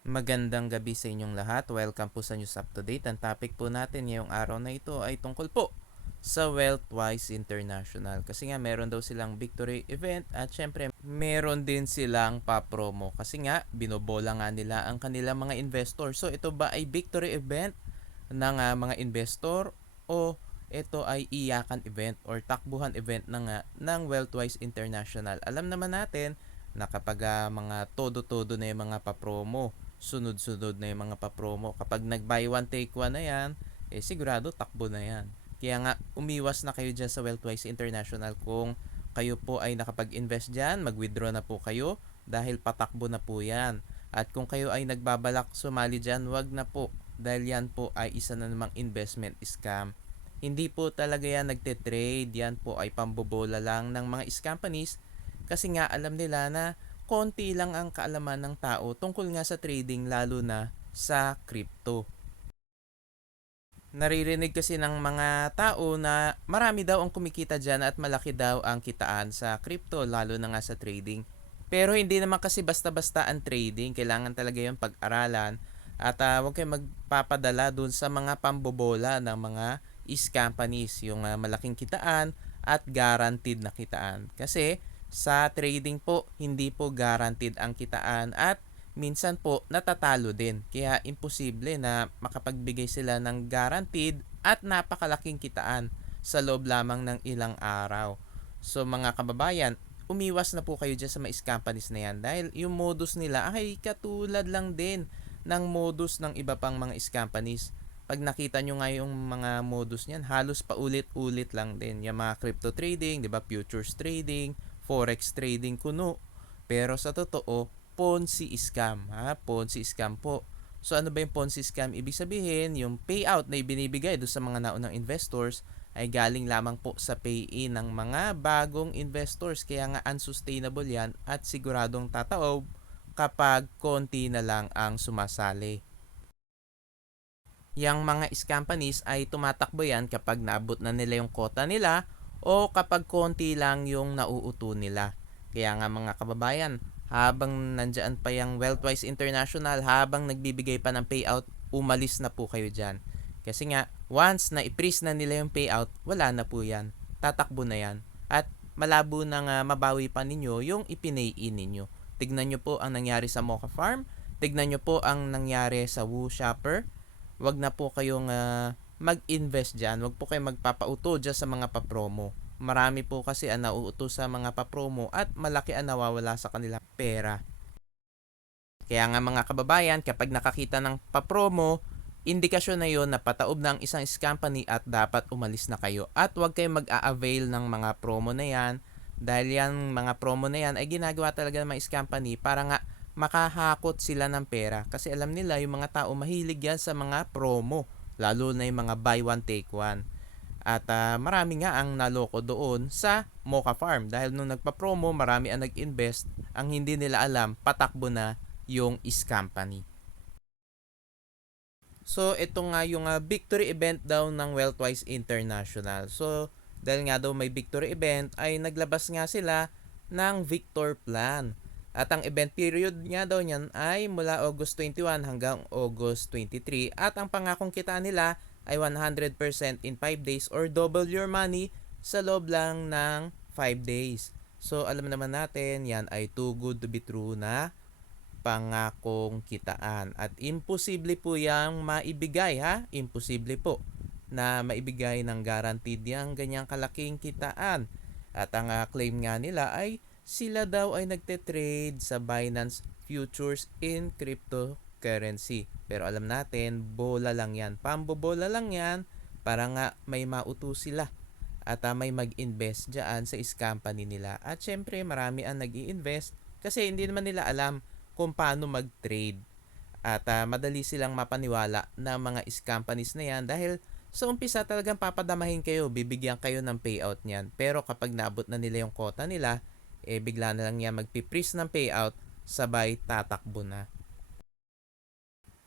Magandang gabi sa inyong lahat. Welcome po sa News Up to Date. Ang topic po natin ngayong araw na ito ay tungkol po sa Wealthwise International. Kasi nga meron daw silang victory event at syempre meron din silang pa-promo. Kasi nga binobola nga nila ang kanilang mga investor. So ito ba ay victory event ng mga investor o ito ay iyakan event or takbuhan event ng Wealthwise International? Alam naman natin na kapag mga todo-todo na yung mga pa-promo, sunod-sunod na yung mga pa-promo, kapag nag-buy one take one na yan, sigurado takbo na yan. Kaya nga umiwas na kayo dyan sa Wealthwise International. Kung kayo po ay nakapag-invest dyan, mag-withdraw na po kayo dahil patakbo na po yan. At kung kayo ay nagbabalak sumali dyan, wag na po dahil yan po ay isa na namang investment scam. Hindi po talaga yan nagte-trade, yan po ay pambobola lang ng mga companies kasi nga alam nila na konti lang ang kaalaman ng tao tungkol nga sa trading lalo na sa crypto. Naririnig kasi ng mga tao na marami daw ang kumikita dyan at malaki daw ang kitaan sa crypto lalo na nga sa trading. Pero hindi naman kasi basta-basta ang trading, kailangan talaga yung pag-aralan at huwag kayong magpapadala dun sa mga pambobola ng mga companies, yung malaking kitaan at guaranteed na kitaan. Kasi sa trading po, hindi po guaranteed ang kitaan at minsan po natatalo din. Kaya imposible na makapagbigay sila ng guaranteed at napakalaking kitaan sa loob lamang ng ilang araw. So mga kababayan, umiwas na po kayo dyan sa mga companies na yan dahil yung modus nila ay katulad lang din ng modus ng iba pang mga companies. Pag nakita nyo nga yung mga modus niyan, halos paulit-ulit lang din. Yung mga crypto trading, di ba, futures trading, forex trading kuno. Pero sa totoo, Ponzi scam. Ponzi scam po. So ano ba yung Ponzi scam? Ibig sabihin, yung payout na ibinibigay do sa mga naunang investors ay galing lamang po sa pay-in ng mga bagong investors. Kaya nga unsustainable yan at siguradong tataob kapag konti na lang ang sumasali. Yang mga companies ay tumatakbo yan kapag naabot na nila yung quota nila o kapag konti lang yung nauuto nila. Kaya nga mga kababayan, habang nandyan pa yung Wealthwise International, habang nagbibigay pa ng payout, umalis na po kayo dyan. Kasi nga, once na i-freeze na nila yung payout, wala na po yan. Tatakbo na yan. At malabo na nga mabawi pa ninyo yung ipinay-in ninyo. Tignan nyo po ang nangyari sa Mocha Farm. Tignan nyo po ang nangyari sa Woo Shopper. Wag na po kayong mag-invest dyan. Wag po kayong magpapauto dyan sa mga pa-promo. Marami po kasi ang nauuto sa mga pa-promo at malaki ang nawawala sa kanilang pera. Kaya nga mga kababayan, kapag nakakita ng pa-promo, indikasyon na yon na pataob na ang isang company at dapat umalis na kayo. At huwag kayong mag-a-avail ng mga promo na yan dahil yan mga promo na yan ay ginagawa talaga ng mga company para nga makahakot sila ng pera. Kasi alam nila yung mga tao mahilig yan sa mga promo, lalo na yung mga buy one take one. At marami nga ang naloko doon sa Mocha Farm dahil nung nagpa-promo marami ang nag-invest, ang hindi nila alam patakbo na yung company. So ito nga yung victory event daw ng Wealthwise International. So dahil nga daw may victory event ay naglabas nga sila ng Victor Plan. At ang event period nga daw niyan ay mula August 21 hanggang August 23 at ang pangakong kitaan nila ay 100% in 5 days or double your money sa loob lang ng 5 days. So alam naman natin yan ay too good to be true na pangakong kitaan. At imposible po yang maibigay imposible po na maibigay ng guaranteed yang ganyang kalaking kitaan. At ang claim nga nila ay sila daw ay nagte-trade sa Binance Futures in cryptocurrency. Pero alam natin, bola lang yan. Pambobola lang yan para nga may mauto sila at may mag-invest dyan sa company nila. At syempre, marami ang nag-i-invest kasi hindi naman nila alam kung paano mag-trade. At madali silang mapaniwala ng mga companies na yan dahil sa umpisa talagang papadamahin kayo, bibigyan kayo ng payout niyan. Pero kapag naabot na nila yung quota nila, bigla na lang yan magpiprease ng payout, sabay tatakbo na.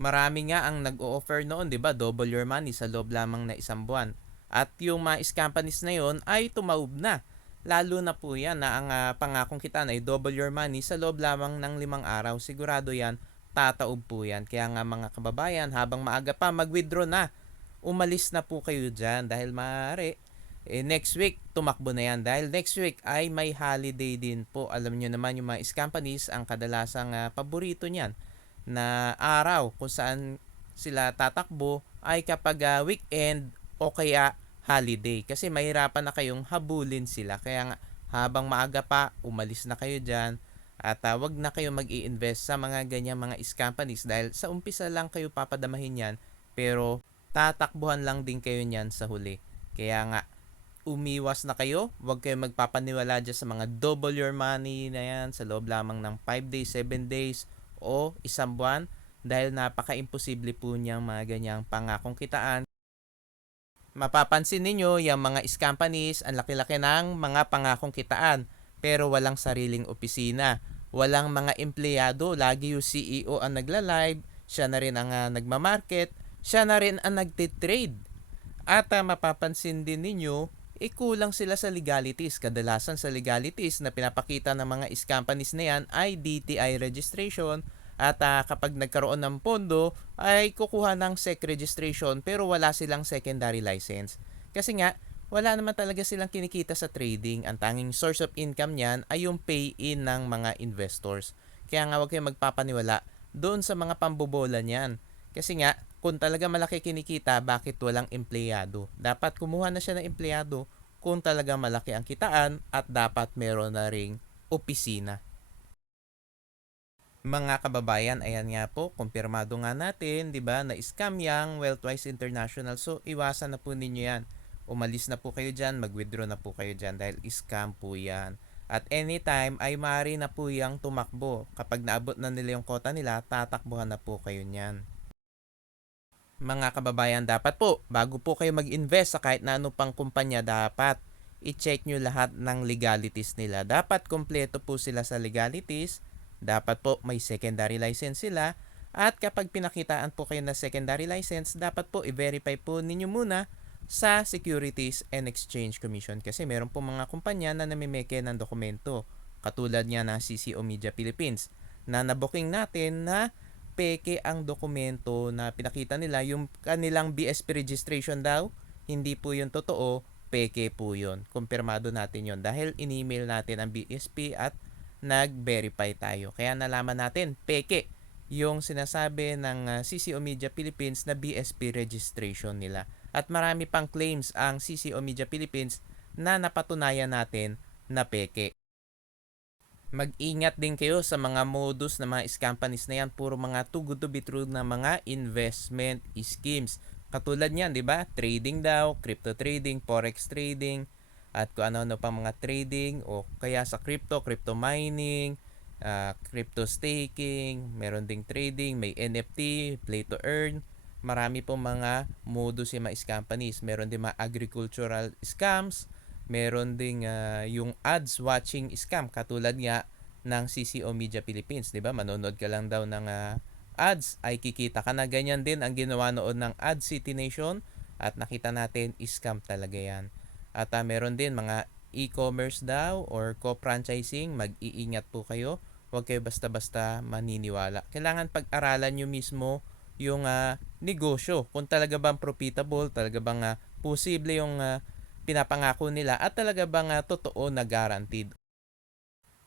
Marami nga ang nag-o-offer noon, 'di ba? Double your money sa loob lamang na isang buwan. At yung mga companies na yon ay tumawid na. Lalo na po yan na ang pangakong kita ay double your money sa loob lamang ng 5 araw. Sigurado yan, tataob po yan. Kaya nga mga kababayan, habang maaga pa, mag-withdraw na. Umalis na po kayo dyan dahil maaari next week tumakbo na yan dahil next week ay may holiday din po. Alam nyo naman yung mga companies ang kadalasang paborito niyan na araw kung saan sila tatakbo ay kapag weekend o kaya holiday kasi mahirapan na kayong habulin sila. Kaya nga habang maaga pa umalis na kayo dyan at wag na kayo mag-i-invest sa mga ganyan mga companies dahil sa umpisa lang kayo papadamahin yan pero tatakbuhan lang din kayo niyan sa huli. Kaya nga, umiwas na kayo. Huwag kayo magpapaniwala dyan sa mga double your money na yan sa loob lamang ng 5 days, 7 days o isang buwan dahil napaka-imposible po niyang mga ganyang pangakong kitaan. Mapapansin ninyo, yung mga companies, ang laki-laki ng mga pangakong kitaan pero walang sariling opisina. Walang mga empleyado. Lagi yung CEO ang nagla-live, siya na rin ang nagmamarket, siya na rin ang nagtitrade. At mapapansin din ninyo, kulang sila sa legalities. Kadalasan sa legalities na pinapakita ng mga companies na yan ay DTI registration at kapag nagkaroon ng pondo ay kukuha ng SEC registration pero wala silang secondary license. Kasi nga, wala naman talaga silang kinikita sa trading. Ang tanging source of income niyan ay yung pay-in ng mga investors. Kaya nga huwag kayong magpapaniwala doon sa mga pambobola niyan. Kasi nga, kung talaga malaki kinikita, bakit walang empleyado? Dapat kumuha na siya ng empleyado kung talaga malaki ang kitaan at dapat meron na ring opisina. Mga kababayan, ayan nga po, kumpirmado nga natin, 'di ba, na scam yang Wealthwise International. So, iwasan na po ninyo 'yan. Umalis na po kayo diyan, mag-withdraw na po kayo diyan dahil scam po 'yan. At anytime ay maaari na po yang tumakbo. Kapag naabot na nila yung quota nila, tatakbuhan na po kayo niyan. Mga kababayan, dapat po, bago po kayo mag-invest sa kahit na ano pang kumpanya, dapat i-check nyo lahat ng legalities nila. Dapat kompleto po sila sa legalities. Dapat po may secondary license sila. At kapag pinakitaan po kayo ng secondary license, dapat po i-verify po ninyo muna sa Securities and Exchange Commission. Kasi meron po mga kumpanya na namimeke ng dokumento. Katulad niya ng CCO Media Philippines na nabuking natin na peke ang dokumento na pinakita nila, yung kanilang BSP registration daw, hindi po yun totoo, peke po yun. Kumpirmado natin yun dahil in-email natin ang BSP at nag-verify tayo. Kaya nalaman natin, peke yung sinasabi ng CCO Media Philippines na BSP registration nila. At marami pang claims ang CCO Media Philippines na napatunayan natin na peke. Mag-ingat din kayo sa mga modus ng mga companies na yan. Puro mga too good to be true na mga investment schemes. Katulad niyan, di ba? Trading daw, crypto trading, forex trading, at kung ano-ano pa mga trading o kaya sa crypto mining, crypto staking, meron ding trading, may NFT, play to earn. Marami pong mga modus yung mga companies. Meron din mga agricultural scams, meron ding yung ads watching scam katulad nga ng CCO Media Philippines, 'di ba? Manonood ka lang daw ng ads ay kikita ka na. Ganyan din ang ginawa noon ng Ad City Nation at nakita natin scam talaga 'yan. At meron din mga e-commerce daw or co-franchising, mag-iingat po kayo. Huwag kayo basta-basta maniniwala. Kailangan pag-aralan nyo mismo yung negosyo. Kung talaga bang profitable, talaga bang posible yung pinapangako nila at talaga bang totoo na guaranteed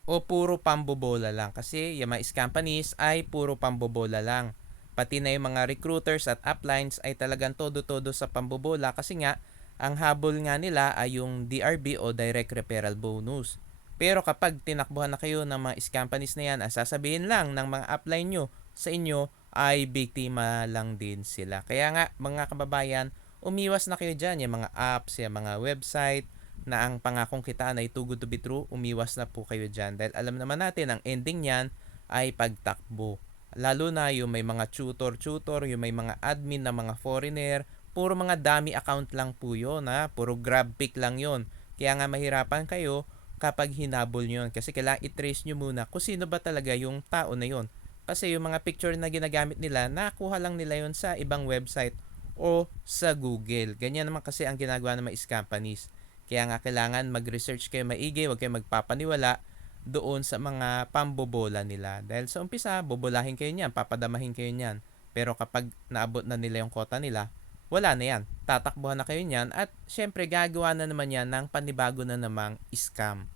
o puro pambobola lang kasi yung mga companies ay puro pambobola lang. Pati na yung mga recruiters at uplines ay talagang todo-todo sa pambobola kasi nga ang habol nga nila ay yung DRB o Direct Referral Bonus. Pero kapag tinakbuhan na kayo ng mga companies na yan, sasabihin lang ng mga upline nyo sa inyo ay biktima lang din sila. Kaya nga mga kababayan, umiwas na kayo dyan. Yung mga apps, yung mga website na ang pangakong kitaan ay too good to be true, umiwas na po kayo dyan. Dahil alam naman natin, ang ending niyan ay pagtakbo. Lalo na yung may mga tutor, yung may mga admin na mga foreigner, puro mga dummy account lang po yun. Puro grab pick lang yun. Kaya nga mahirapan kayo kapag hinabol nyo yun. Kasi kailangan i-trace nyo muna kung sino ba talaga yung tao na yun. Kasi yung mga picture na ginagamit nila, nakuha lang nila yun sa ibang website o sa Google. Ganyan naman kasi ang ginagawa ng mga companies. Kaya nga kailangan mag-research kayo maigi, huwag kayo magpapaniwala doon sa mga pambobola nila. Dahil sa umpisa, bobolahin kayo niyan, papadamahin kayo niyan. Pero kapag naabot na nila yung quota nila, wala na yan. Tatakbuhan na kayo niyan at syempre gagawa na naman yan ng panibago na namang scam.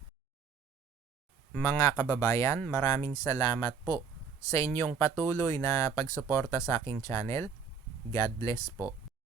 Mga kababayan, maraming salamat po sa inyong patuloy na pagsuporta sa aking channel. God bless po.